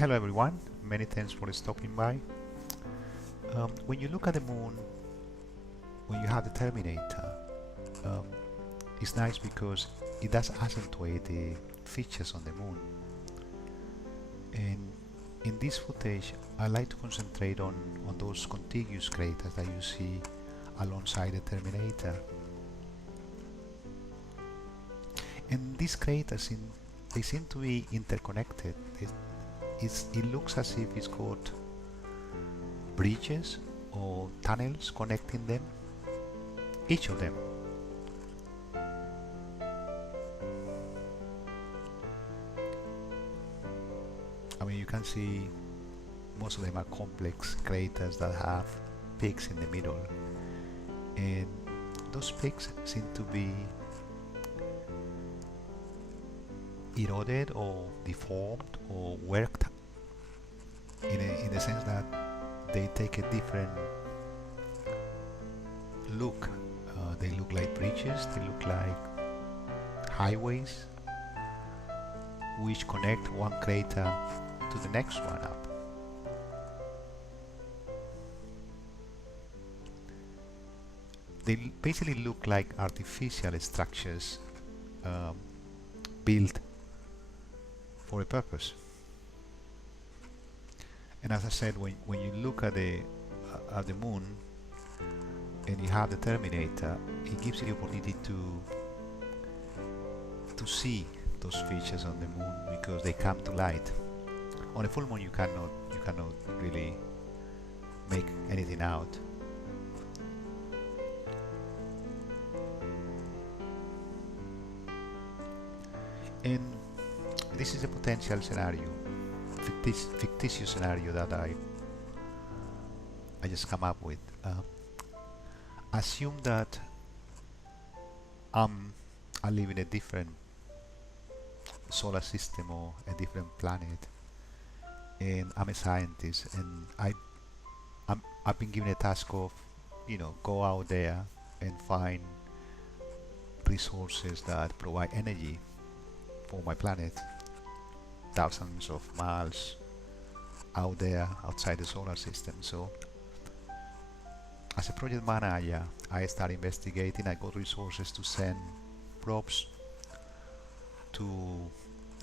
Hello everyone, many thanks for stopping by. When you look at the moon, when you have the terminator, um, it's nice because it does accentuate the features on the moon. And in this footage, I like to concentrate on those contiguous craters that you see alongside the terminator. And these craters, they seem to be interconnected. It looks as if it's got bridges or tunnels connecting them, each of them. I mean, you can see most of them are complex craters that have peaks in the middle, and those peaks seem to be eroded or deformed or worked in the sense that they take a different look. They look like bridges, they look like highways which connect one crater to the next one up. They basically look like artificial structures built for a purpose. And as I said, when you look at the moon and you have the terminator, it gives you the opportunity to see those features on the moon because they come to light. On a full moon, you cannot really make anything out. And this is a potential scenario, fictitious scenario that I just come up with. Assume that I live in a different solar system or a different planet, and I'm a scientist, and I've been given a task of, go out there and find resources that provide energy for my planet, thousands of miles out there outside the solar system. So as a project manager, I start investigating. I got resources to send probes to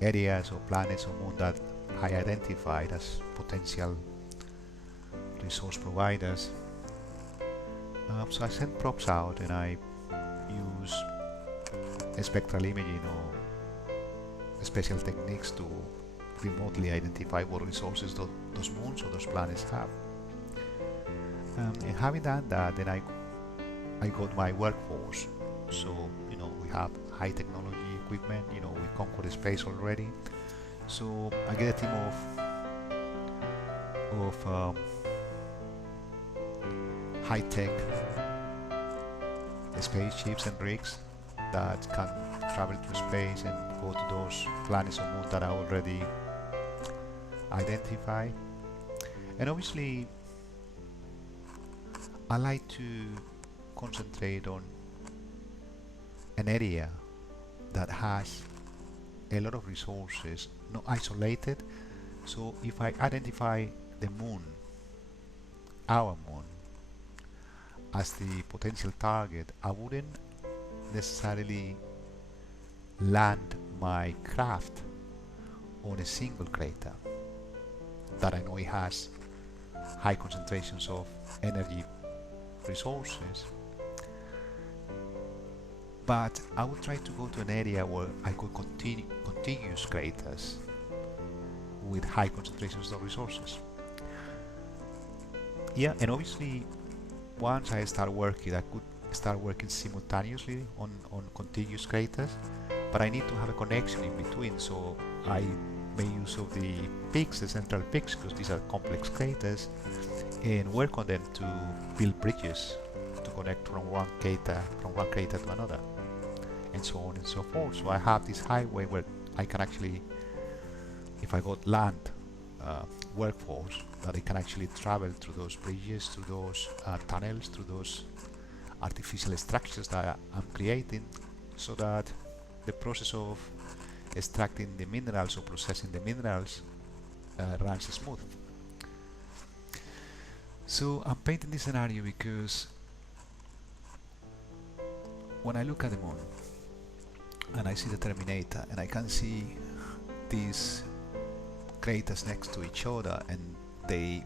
areas or planets or moon that I identified as potential resource providers. So I send probes out and I use spectral imaging or special techniques to remotely identify what resources those moons or those planets have. And having done that, then I got my workforce. So we have high technology equipment. We conquered space already. So I get a team of high-tech spaceships and rigs that can travel to space and go to those planets or moons that are already identified. And obviously I like to concentrate on an area that has a lot of resources, not isolated. So if I identify the moon, our moon, as the potential target, I wouldn't necessarily land my craft on a single crater that I know it has high concentrations of energy resources, but I would try to go to an area where I could contiguous craters with high concentrations of resources. Yeah, and obviously once I start working, I could start working simultaneously on contiguous craters, but I need to have a connection in between. So I make use of the peaks, the central peaks, because these are complex craters, and work on them to build bridges to connect from one crater to another, and so on and so forth. So I have this highway where I can actually, if I got land workforce, that I can actually travel through those bridges, through those tunnels, through those artificial structures that I'm creating, so that the process of extracting the minerals or processing the minerals runs smooth. So I'm painting this scenario because when I look at the moon and I see the Terminator and I can see these craters next to each other, and the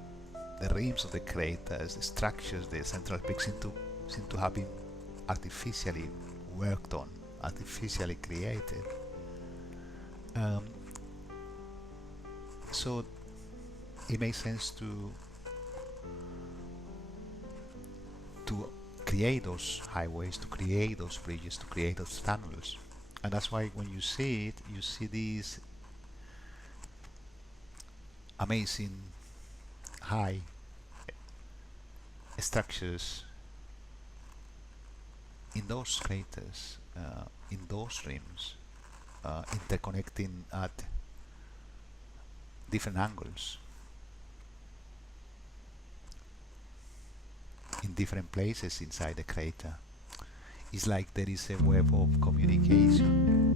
rims of the craters, the structures, the central peaks seem to have been artificially worked on, artificially created. So it makes sense to create those highways, to create those bridges, to create those tunnels. And that's why when you see it, you see these amazing high structures in those craters, in those rims, interconnecting at different angles, in different places inside the crater. It's like there is a web of communication,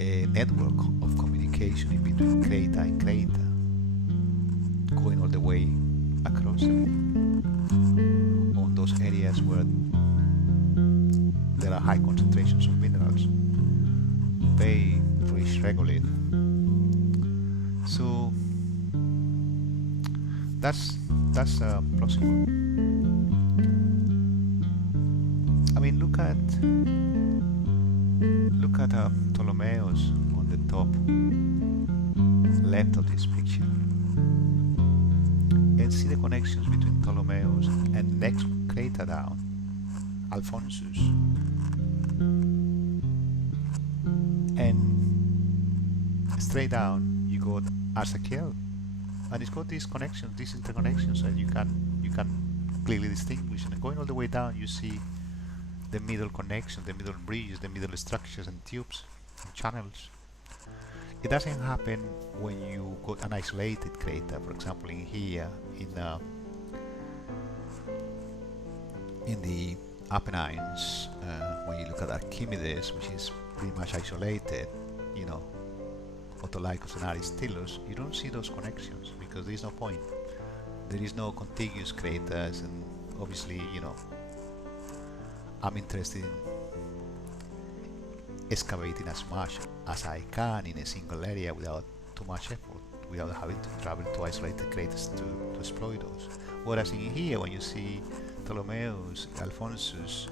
a network of communication in between crater and crater, going all the way across them, on those areas where there are high concentrations of minerals, very rich regolith. So that's plausible. I mean, look at Ptolemaeus on the top left of this picture, and see the connections between Ptolemaeus and next crater down, Alphonsus, and straight down you got Arsaciel, and it's got these connections, these interconnections that you can clearly distinguish. And going all the way down, you see the middle connection, the middle bridges, the middle structures and tubes and channels. It doesn't happen when you got an isolated crater, for example in here in the Apennines, when you look at Archimedes, which is pretty much isolated, you know, Autolycus and Aristillus. You don't see those connections because there is no point. There is no contiguous craters, and obviously, you know, I'm interested in excavating as much as I can in a single area without too much effort, without having to travel to isolated craters to exploit those. Whereas in here, when you see Ptolemaeus, Alphonsus,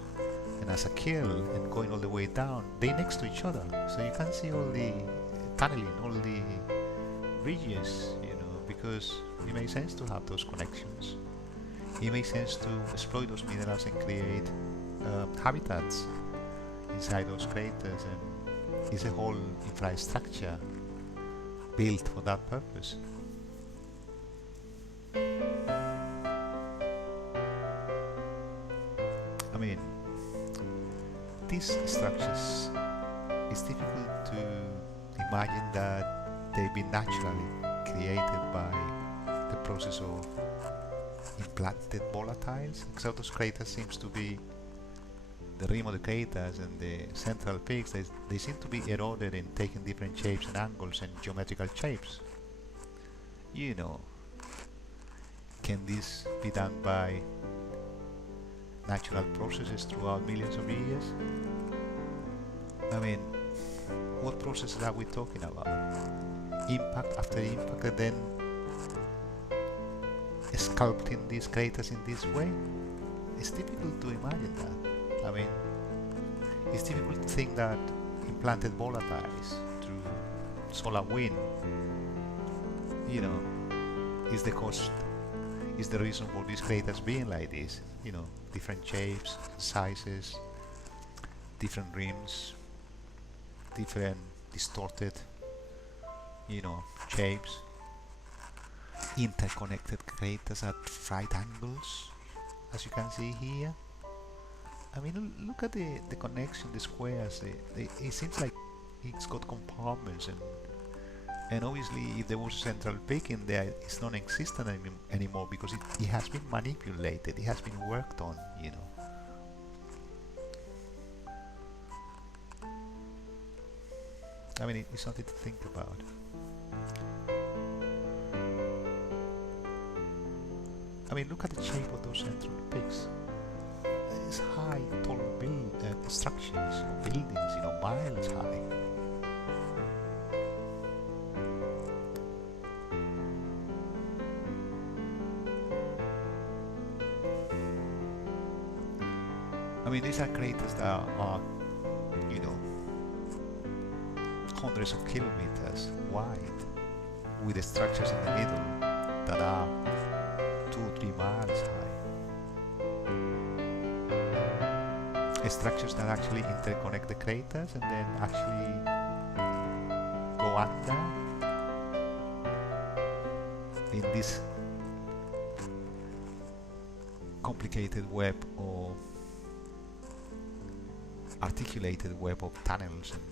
and Arsaciel, and going all the way down, they're next to each other, so you can see all the tunneling, all the bridges, you know, because it makes sense to have those connections. It makes sense to exploit those minerals and create habitats inside those craters, and it's a whole infrastructure built for that purpose. I mean, these structures, it's difficult to imagine that they've been naturally created by the process of implanted volatiles, except those craters seems to be the rim of the craters and the central peaks, they seem to be eroded and taking different shapes and angles and geometrical shapes. You know, can this be done by natural processes throughout millions of years? I mean, what processes are we talking about? Impact after impact, and then sculpting these craters in this way? It's difficult to imagine that. I mean, it's difficult to think that implanted volatiles through solar wind, you know, is the cost, is the reason for these craters being like this. You know, different shapes, sizes, different rims, different distorted, you know, shapes, interconnected craters at right angles, as you can see here. I mean, look at the connection, the squares. It seems like it's got compartments, and obviously if there was a central peak in there, it's non-existent anymore because it has been manipulated, it has been worked on, you know. I mean, it's something to think about. I mean, look at the shape of those central peaks. These high, tall structures, buildings, miles high. I mean, these are craters that are, hundreds of kilometers wide, with the structures in the middle that are 2-3 miles high. Structures that actually interconnect the craters and then actually go under in this complicated web or articulated web of tunnels and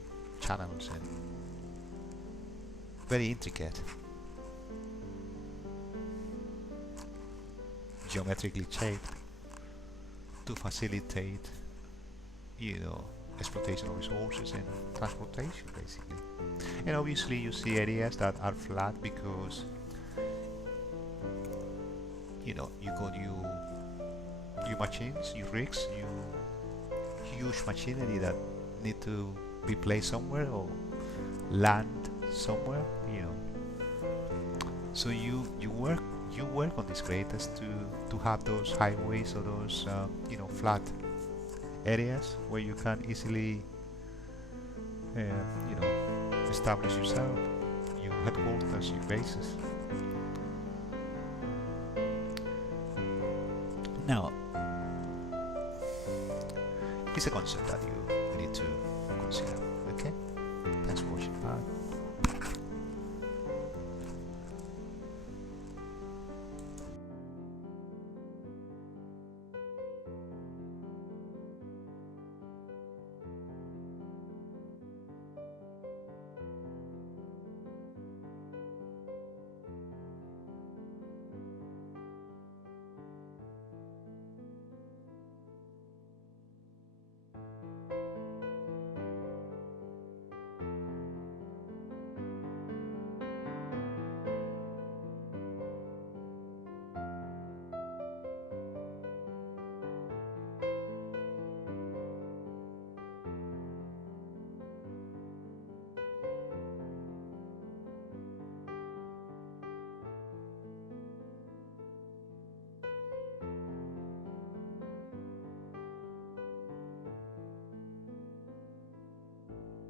channels and very intricate, geometrically shaped to facilitate exploitation of resources and transportation, basically. And obviously you see areas that are flat because you got your machines, your rigs, your huge machinery that need to be placed somewhere or land somewhere, so you work on these craters to have those highways or those flat areas where you can easily establish yourself, your headquarters, your bases. Now, it's a concept that you need to consider.